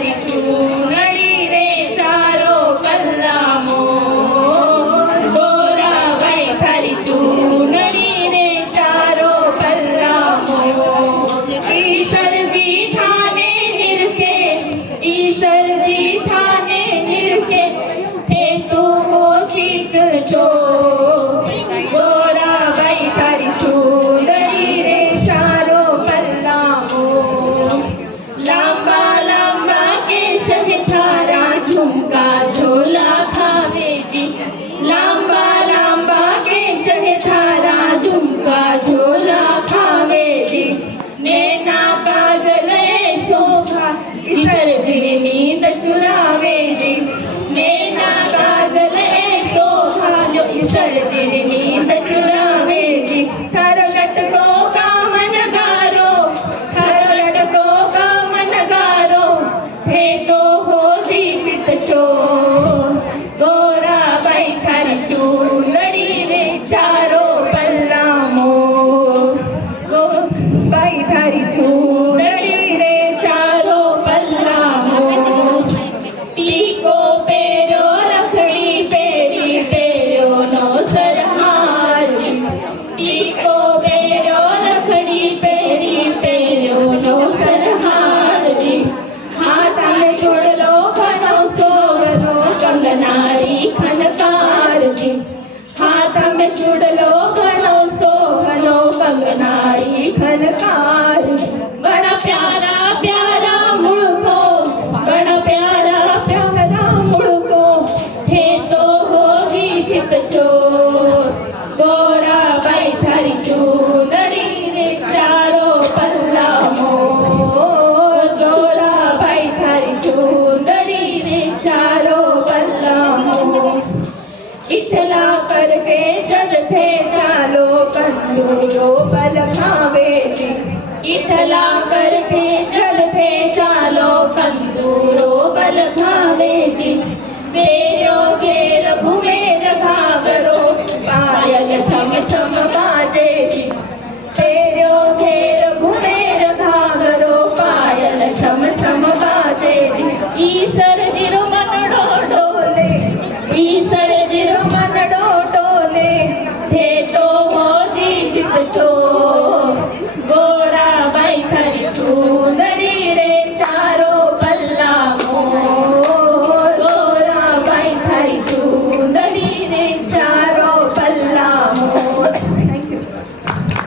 थारी चूनड़ी रे चारो पल्ला मोर, गोराबाई थारी चूनड़ी रे चारो पल्ला मोर। ईश्वर जी थाने निरखे, ईश्वर जी थाने निरखे, हे तू हो शीत चोर, गोराबाई थारी चूनड़ी रे चारो पल्ला मोर। लांबा लांबा केश है थारा झुमका झोला खावे जी, लांबा लांबा केश है थारा झुमका झोला खावे जी। नैना काजल ए शोभा ईश्वर जी नींद चुरावे जी, नैना काजल ए शोभा ईश्वर जी नींद चुरावे जी। थारो लटको का मन गारो, थारो लटको का मन गारो, हे तो हो चित चोर, गोराबाई थारी चूनड़ी रे चारो पल्ला मोर, गोराबाई थारी चूनड़ी रे चारो पल्ला मोर। टीको पेरो रखड़ी पेरी पेरो नो सरहार, टीको पेरो रखड़ी पेरी पेरो नो सरहार जी। हाथ में चूड़लो घनो सोवलो कंगनारी खनकार जी, हाथ में चूड़लो घनो सोवलो कंगनारी खनकार। बड़ा प्यारा प्यारा मुड़को, बड़ा प्यारा प्यारा मुड़को, हे तो होगी चित चोर, गोराबाई थारी चूनड़ी रे चारो पल्ला मोर, गोराबाई थारी चूनड़ी रे चारो पल्ला मोर। इठला करके चलते चालो कंदूरो बल खावे जी, इठला करके चलते चालो कंदूरो बल खावे जी। घेरो घेर घुमेर घाघरो पायल छम छम बाजे जी,